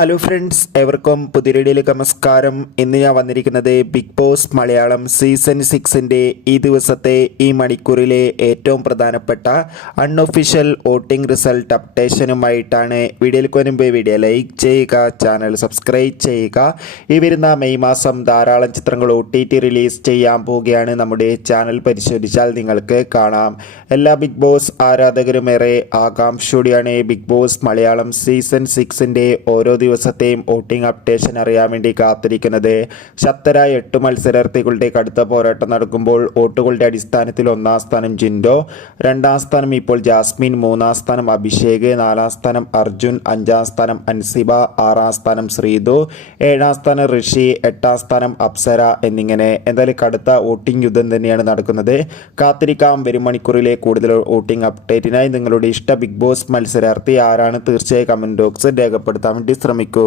Hello friends, എവർക്കും പുതിയ വീഡിയോയിലേക്ക് നമസ്കാരം. ഇന്ന് ഞാൻ വന്നിരിക്കുന്നത് ബിഗ് ബോസ് മലയാളം സീസൺ 6ൻ്റെ ഈ ദിവസത്തെ ഈ മണിക്കൂറിലെ ഏറ്റവും പ്രധാനപ്പെട്ട അൺഒഫീഷ്യൽ വോട്ടിംഗ് റിസൾട്ട് അപ്ഡേഷനുമായിട്ടാണ്. വീഡിയോയിലേക്ക് വരുമ്പോൾ വീഡിയോ ലൈക്ക് ചെയ്യുക, ചാനൽ സബ്സ്ക്രൈബ് ചെയ്യുക. ഈ വരുന്ന മെയ് മാസം ധാരാളം ചിത്രങ്ങൾ OTT റിലീസ് ചെയ്യാൻ പോവുകയാണ്. നമ്മുടെ ചാനൽ പരിശോധിച്ചാൽ നിങ്ങൾക്ക് കാണാം. എല്ലാ ബിഗ് ബോസ് ആരാധകരും ഏറെ ആകാംക്ഷയോടെയാണ് ബിഗ് ബോസ് മലയാളം സീസൺ 6ൻ്റെ ഓരോ ദിവസത്തെയും വോട്ടിംഗ് അപ്ഡേഷൻ അറിയാൻ വേണ്ടി കാത്തിരിക്കുന്നത്. ശക്തരായ 8 മത്സരാർത്ഥികളുടെ കടുത്ത പോരാട്ടം നടക്കുമ്പോൾ വോട്ടുകളുടെ അടിസ്ഥാനത്തിൽ 1-ാം സ്ഥാനം ജിൻഡോ, 2-ാം സ്ഥാനം ഇപ്പോൾ ജാസ്മിൻ, 3-ാം സ്ഥാനം അഭിഷേക്, 4-ാം സ്ഥാനം അർജുൻ, 5-ാം സ്ഥാനം അൻസിബ, 6-ാം സ്ഥാനം ശ്രീതു, 7-ാം സ്ഥാനം ഋഷി, 8-ാം സ്ഥാനം അപ്സര എന്നിങ്ങനെ എന്തായാലും കടുത്ത വോട്ടിംഗ് യുദ്ധം തന്നെയാണ് നടക്കുന്നത്. കാത്തിരിക്കാം വരും മണിക്കൂറിലെ കൂടുതൽ വോട്ടിംഗ് അപ്ഡേറ്റിനായി. നിങ്ങളുടെ ഇഷ്ട ബിഗ് ബോസ് മത്സരാർത്ഥി ആരാണ്? തീർച്ചയായും കമൻറ്റ് ബോക്സിൽ രേഖപ്പെടുത്താൻ വേണ്ടി ശ്രമിക്കൂ.